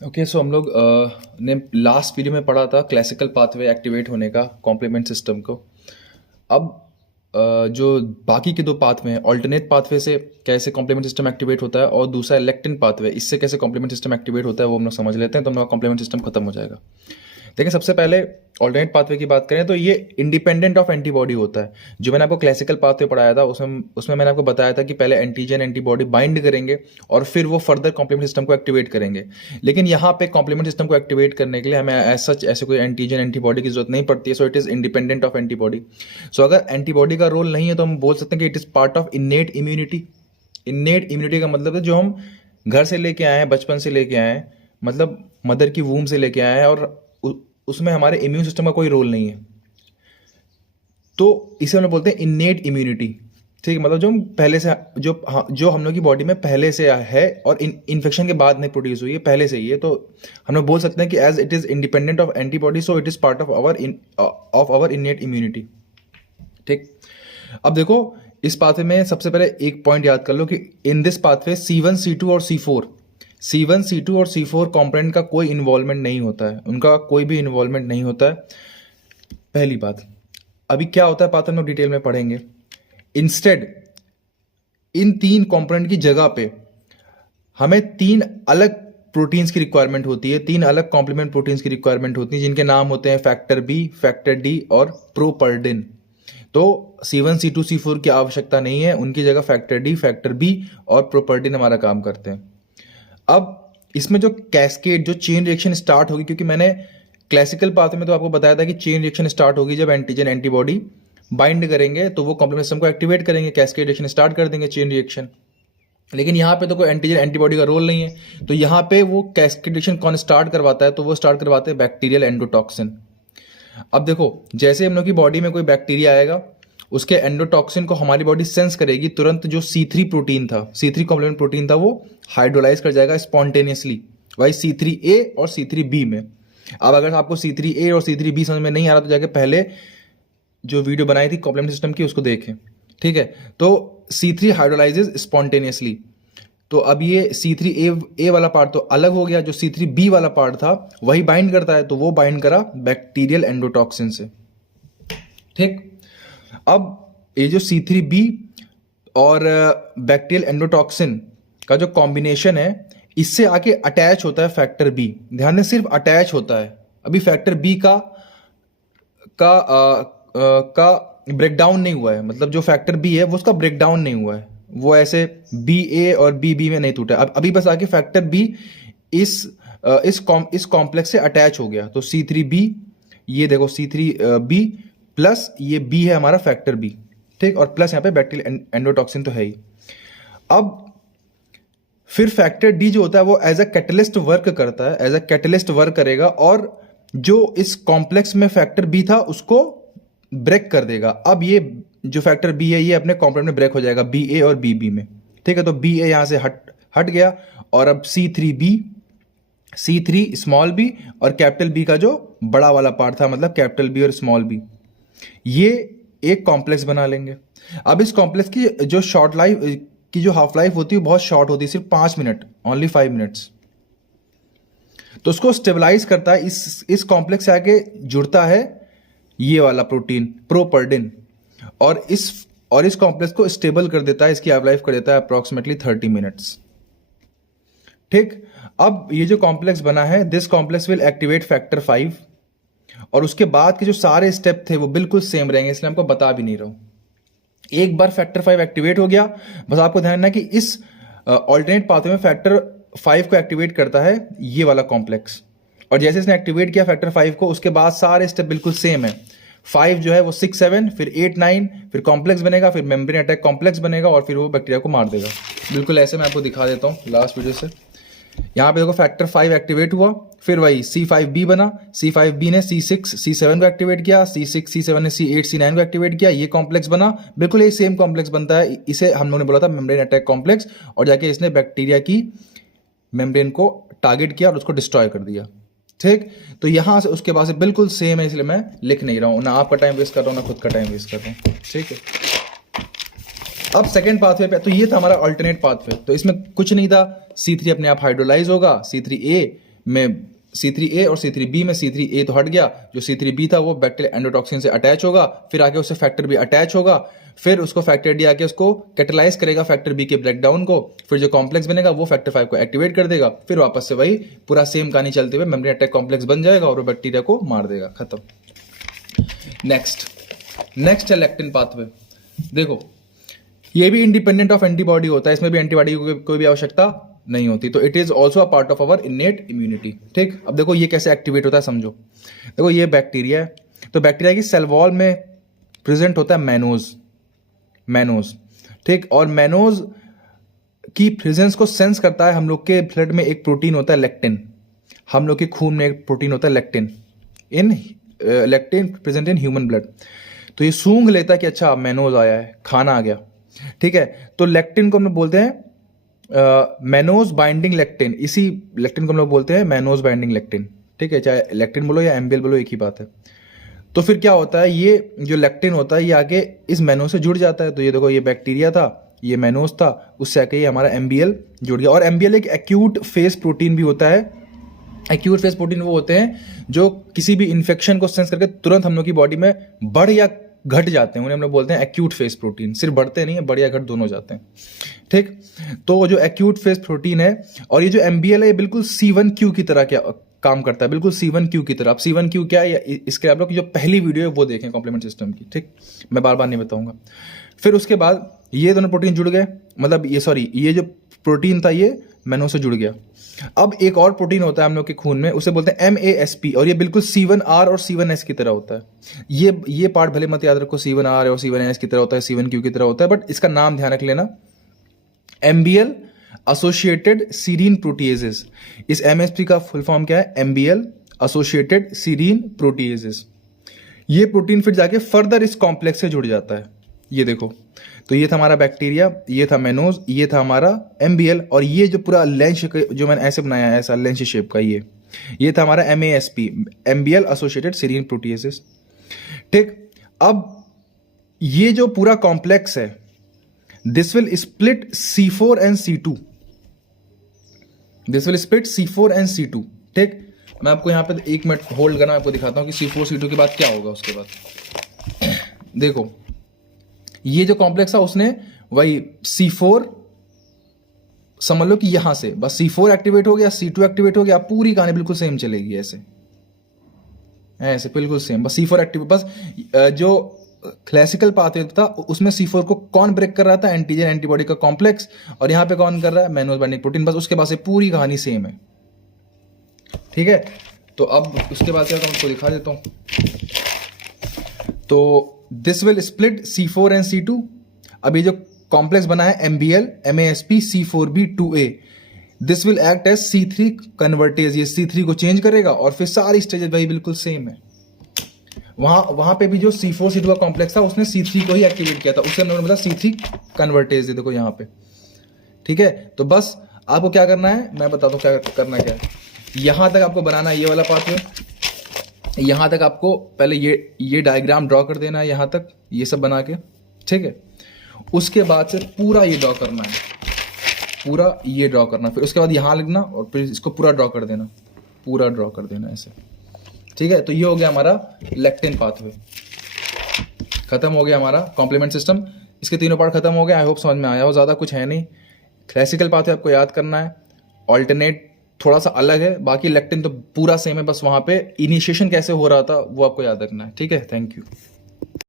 Okay so हम लोग ने लास्ट वीडियो में पढ़ा था क्लासिकल पाथवे एक्टिवेट होने का कॉम्प्लीमेंट सिस्टम को। अब जो बाकी के दो पाथवे हैं, ऑल्टरनेट पाथवे से कैसे कॉम्प्लीमेंट सिस्टम एक्टिवेट होता है और दूसरा इलेक्टिन पाथवे, इससे कैसे कॉम्प्लीमेंट सिस्टम एक्टिवेट होता है वो हम लोग समझ लेते हैं, तो हम लोग का कॉम्प्लीमेंट सिस्टम खत्म हो जाएगा। देखिए, सबसे पहले ऑल्टरनेट पाथवे की बात करें तो ये इंडिपेंडेंट ऑफ एंटीबॉडी होता है। जो मैंने आपको क्लासिकल पाथवे पढ़ाया था उसमें मैंने आपको बताया था कि पहले एंटीजन एंटीबॉडी बाइंड करेंगे और फिर वो फर्दर कॉम्प्लीमेंट सिस्टम को एक्टिवेट करेंगे। लेकिन यहाँ पे कॉम्प्लीमेंट सिस्टम को एक्टिवेट करने के लिए हमें एज सच ऐसे कोई एंटीजन एंटीबॉडी की जरूरत नहीं पड़ती है। So it is independent of antibody. So अगर एंटीबॉडी का रोल नहीं है तो हम बोल सकते हैं कि it is part of innate immunity. Innate immunity का मतलब है जो हम घर से लेके आए हैं, बचपन से लेके आए हैं, मतलब मदर की वूम से लेके आए हैं, और उसमें हमारे इम्यून सिस्टम का कोई रोल नहीं है, तो इसे हम लोग बोलते हैं इन्नेट इम्यूनिटी। ठीक है, मतलब जो हम पहले से जो हम लोग की बॉडी में पहले से है और इन्फेक्शन के बाद नहीं प्रोड्यूस हुई है, पहले से ही है, तो हम लोग बोल सकते हैं कि as it is independent of antibody so it is part of our innate immunity. ठीक, अब देखो इस पाथवे में सबसे पहले एक पॉइंट याद कर लो कि in this pathway C1 C2 और C1 C2 और C4 कॉम्पोनेंट का कोई इन्वॉल्वमेंट नहीं होता है, उनका कोई भी इन्वॉल्वमेंट नहीं होता है। पहली बात। अभी क्या होता है पाथवे में डिटेल में पढ़ेंगे। इंस्टेड इन तीन कॉम्पोनेंट की जगह पे हमें तीन अलग प्रोटीन्स की रिक्वायरमेंट होती है, तीन अलग कॉम्प्लीमेंट प्रोटीन्स की रिक्वायरमेंट होती है, जिनके नाम होते हैं फैक्टर बी, फैक्टर डी और प्रोपर्डिन। तो C1 C2 C4 की आवश्यकता नहीं है, उनकी जगह फैक्टर डी, फैक्टर बी और प्रोपर्डिन हमारा काम करते हैं। अब इसमें जो कैस्केड, जो चेन रिएक्शन स्टार्ट होगी, क्योंकि मैंने क्लासिकल पाथ में तो आपको बताया था कि चेन रिएक्शन स्टार्ट होगी जब एंटीजन एंटीबॉडी बाइंड करेंगे तो वो कॉम्प्लीमेंट सिस्टम को एक्टिवेट करेंगे, कैस्केड रिएक्शन स्टार्ट कर देंगे, चेन रिएक्शन। लेकिन यहाँ पे तो कोई एंटीजन एंटीबॉडी का रोल नहीं है, तो यहाँ पे वो कैस्केड रिएक्शन कौन स्टार्ट करवाता है, तो वो स्टार्ट करवाते हैं बैक्टीरियल एंडोटॉक्सिन। अब देखो, जैसे हम लोग की बॉडी में कोई बैक्टीरिया आएगा, उसके एंडोटॉक्सिन को हमारी बॉडी सेंस करेगी, तुरंत जो C3 प्रोटीन था, C3 कॉम्प्लीमेंट प्रोटीन था, वो हाइड्रोलाइज कर जाएगा स्पॉन्टेनियसली वही C3A और C3B में। अब अगर आपको C3A और C3B समझ में नहीं आ रहा तो जाके पहले जो वीडियो बनाई थी कॉम्प्लीमेंट सिस्टम की उसको देखें। ठीक है, तो C3 हाइड्रोलाइजेज स्पॉन्टेनियसली। तो अब ये C3A वाला पार्ट तो अलग हो गया, जो C3B वाला पार्ट था वही बाइंड करता है, तो वो बाइंड करा बैक्टीरियल एंडोटॉक्सिन से। ठीक, अब ये जो C3B और बैक्टीरियल एंडोटॉक्सिन का जो कॉम्बिनेशन है, इससे आके अटैच होता है फैक्टर बी। ध्यान दें, सिर्फ अटैच होता है। अभी फैक्टर बी का ब्रेकडाउन नहीं हुआ है, मतलब जो फैक्टर बी है वो उसका ब्रेकडाउन नहीं हुआ है, वो ऐसे BA और BB में नहीं टूटा। अब अभी बस आके फैक्टर बी इस कॉम्प्लेक्स से अटैच हो गया, तो C3B, ये देखो C3B प्लस ये B है हमारा फैक्टर बी। ठीक, और प्लस यहाँ पे बैक्टीरियल एंडोटॉक्सिन तो है ही। अब फिर फैक्टर डी जो होता है वो एज अ कैटलिस्ट वर्क करता है, एज अ कैटलिस्ट वर्क करेगा, और जो इस कॉम्प्लेक्स में फैक्टर बी था उसको ब्रेक कर देगा। अब ये जो फैक्टर बी है ये अपने कॉम्प्लेक्स में ब्रेक हो जाएगा BA और BB में। ठीक है, तो BA यहां से हट गया, और अब C3 स्मॉल b और कैपिटल B का जो बड़ा वाला पार्ट था, मतलब कैपिटल B और स्मॉल b, ये एक कॉम्प्लेक्स बना लेंगे। अब इस कॉम्प्लेक्स की जो शॉर्ट लाइफ की जो हाफ लाइफ होती है बहुत शॉर्ट होती है, सिर्फ 5 मिनट, ओनली 5 मिनट्स। तो उसको स्टेबलाइज करता है, इस कॉम्प्लेक्स से आके जुड़ता है ये वाला प्रोटीन प्रोपर्डिन, और इस कॉम्प्लेक्स को स्टेबल कर देता है, इसकी हाफ लाइफ कर देता है अप्रोक्सीमेटली 30 मिनट्स। ठीक, अब ये जो कॉम्प्लेक्स बना है, this complex will activate factor 5, और उसके बाद के जो सारे स्टेप थे वो बिल्कुल सेम रहेंगे, इसलिए हमको बता भी नहीं रहा हूं। एक बार फैक्टर 5 एक्टिवेट हो गया, बस आपको ध्यान रखना कि इस ऑल्टरनेट पाथवे में फैक्टर 5 को एक्टिवेट करता है ये वाला कॉम्प्लेक्स, और जैसे इसने एक्टिवेट किया फैक्टर 5 को, उसके बाद सारे स्टेप बिल्कुल सेम है। 5 जो है वो 6 7 फिर 8 9 फिर कॉम्प्लेक्स बनेगा, फिर मेम्ब्रेन अटैक कॉम्प्लेक्स बनेगा, और फिर वो बैक्टीरिया को मार देगा। बिल्कुल ऐसे मैं आपको दिखा देता हूँ लास्ट वीडियो से। यहाँ पे देखो फैक्टर 5 एक्टिवेट हुआ, फिर वही C5B बना, C5B ने C6 C7 को एक्टिवेट किया, C6 C7 ने C8 C9 को एक्टिवेट किया, ये कॉम्प्लेक्स बना। बिल्कुल ये सेम कॉम्प्लेक्स बनता है, इसे हम लोगों ने बोला था मेम्ब्रेन अटैक कॉम्प्लेक्स, और जाके इसने बैक्टीरिया की मेम्ब्रेन को टारगेट किया और उसको डिस्ट्रॉय कर दिया। ठीक, तो यहां से उसके बाद से बिल्कुल सेम है, इसलिए मैं लिख नहीं रहा हूं, ना आपका टाइम वेस्ट कर रहा हूं ना खुद का टाइम वेस्ट कर रहा हूं। ठीक है, अब सेकेंड पाथवे पे, तो ये था हमारा अल्टरनेट पाथवे, तो इसमें कुछ नहीं था। C3 अपने आप हाइड्रोलाइज होगा, C3A में C3A और C3B में C3A तो हट गया, जो C3B था वो बैक्टीरियल एंडोटॉक्सिन से अटैच होगा, फिर आगे उससे फैक्टर बी अटैच होगा, फिर उसको फैक्टर डी आके उसको कैटेलाइज करेगा फैक्टर बी के ब्रेकडाउन को, फिर जो कॉम्प्लेक्स बनेगा वो फैक्टर 5 को एक्टिवेट कर देगा, फिर वापस से वही पूरा सेम कहानी चलते हुए मेम्ब्रेन अटैक कॉम्प्लेक्स बन जाएगा और वो बैक्टीरिया को मार देगा, खत्म। नेक्स्ट है लेक्टिन पाथवे। देखो ये भी इंडिपेंडेंट ऑफ एंटीबॉडी होता है, इसमें भी एंटीबॉडी की कोई भी आवश्यकता नहीं होती, तो it is also a part of our innate immunity. ठीक, अब देखो ये कैसे एक्टिवेट होता है समझो। देखो ये बैक्टीरिया है, तो बैक्टीरिया की सेल वॉल में प्रेजेंट होता है मैनोज, ठीक, और मैनोज की प्रेजेंस को सेंस करता है हम लोग के ब्लड में एक प्रोटीन होता है लेक्टिन, हम लोग के खून में एक प्रोटीन होता है lectin present in human blood. तो ये सूंघ लेता है कि अच्छा मैनोज आया है, खाना आ गया, ठीक है। तो लेक्टिन को हम लोग बोलते हैं मैनोज बाइंडिंग लेक्टिन, इसी लेक्टिन को हम लोग बोलते हैं मैनोज बाइंडिंग लेक्टिन, ठीक है, चाहे लेक्टिन बोलो या एमबीएल बोलो एक ही बात है। तो फिर क्या होता है, ये जो लेक्टिन होता है ये आके इस मैनोज से जुड़ जाता है। तो ये देखो ये बैक्टीरिया था, ये मैनोज था, उससे आके ये हमारा एमबीएल जुड़ गया। और एमबीएल एक एक्यूट फेज प्रोटीन भी होता है। एक्यूट फेज प्रोटीन वो होते हैं जो किसी भी इन्फेक्शन को सेंस करके तुरंत हम लोग की बॉडी में बढ़ या घट जाते हैं, उन्हें हम लोग बोलते हैं एक्यूट फेज प्रोटीन। सिर्फ बढ़ते नहीं है, बढ़ या घट दोनों जाते हैं, ठीक। तो जो एक्यूट फेज प्रोटीन है और ये जो एमबीएल है ये बिल्कुल C1Q की तरह क्या काम करता है, बिल्कुल C1Q की तरह। अब C1Q क्या है, इसके आप लोग जो पहली वीडियो है वो देखें कॉम्प्लीमेंट सिस्टम की, ठीक, मैं बार बार नहीं बताऊंगा। फिर उसके बाद ये दोनों प्रोटीन जुड़ गए, मतलब ये जो प्रोटीन था ये मैनोज से जुड़ गया। अब एक और प्रोटीन होता है हम लोग के खून में, उसे बोलते हैं MASP, और ये बिल्कुल C1R और C1S की तरह होता है। ये पार्ट भले मत याद रखो C1R और C1S की तरह होता है, C1Q की तरह होता है, बट इसका नाम ध्यान रख लेना, MBL एसोसिएटेड सीरीन प्रोटीएजेस। इस MASP का फुल फॉर्म क्या है, MBL एसोसिएटेड सीरीन प्रोटीएजेस। ये प्रोटीन फिर जाके फर्दर इस कॉम्प्लेक्स से जुड़ जाता है। ये देखो, तो ये था हमारा बैक्टीरिया, ये था मैनोज, ये था हमारा MBL, और ये जो पूरा लेंस जो मैंने ऐसे बनाया है, ऐसा लेंस शेप का, ये था हमारा MASP, MBL associated serine proteases, ठीक। अब ये जो पूरा कॉम्प्लेक्स है, this will split C4 and C2, this will split C4 and C2, ठीक। मैं आपको यहां पे 1 मिनट होल्ड करना, आपको दिखाता हूं कि C4 C2 के बाद क्या होगा। उसके बाद देखो ये जो कॉम्प्लेक्स है उसने वही C4 समझ लो कि यहां से बस C4 एक्टिवेट हो गया, C2 एक्टिवेट हो गया, पूरी कहानी बिल्कुल सेम चलेगी, ऐसे बिल्कुल सेम, बस C4 एक्टिवेट। बस जो क्लासिकल पाथवे था उसमें C4 को कौन ब्रेक कर रहा था, एंटीजन एंटीबॉडी का कॉम्प्लेक्स, और यहां पे कौन कर रहा है, मैनोज बाइंडिंग प्रोटीन। बस उसके बाद से पूरी कहानी सेम है, ठीक है। तो अब उसके बाद क्या मैं आपको दिखा देता हूं। तो this will split C4 and C2। अब ये जो कॉम्प्लेक्स बना है MBL MASP C4B2A, this will act as C3 convertase. ये C3 को चेंज करेगा और फिर सारी स्टेज वही बिल्कुल सेम है। वहां पे भी जो C4 C2 का कॉम्प्लेक्स था उसने C3 को ही एक्टिवेट किया था, उससे हमने बोला C3 कन्वर्टेज। देखो यहाँ पे, ठीक है। तो बस आपको क्या करना है, मैं बताता हूँ क्या करना क्या है। यहां तक आपको बनाना है ये वाला पाथवे, यहां तक आपको पहले ये डायग्राम ड्रॉ कर देना है, यहां तक ये सब बना के, ठीक है। उसके बाद से पूरा ये ड्रॉ करना है, पूरा ये ड्रॉ करना, फिर उसके बाद यहां लिखना और फिर इसको पूरा ड्रॉ कर देना, पूरा ड्रॉ कर देना ऐसे, ठीक है। तो ये हो गया हमारा लेक्टिन पाथवे, खत्म हो गया हमारा कॉम्प्लीमेंट सिस्टम। इसके तीनों पार्ट खत्म हो गए। आई होप समझ में आया हो, ज्यादा कुछ है नहीं। क्लासिकल पाथवे आपको याद करना है, ऑल्टरनेट थोड़ा सा अलग है, बाकी लेक्टिन तो पूरा सेम है, बस वहां पे इनिशिएशन कैसे हो रहा था वो आपको याद रखना है, ठीक है। Thank you.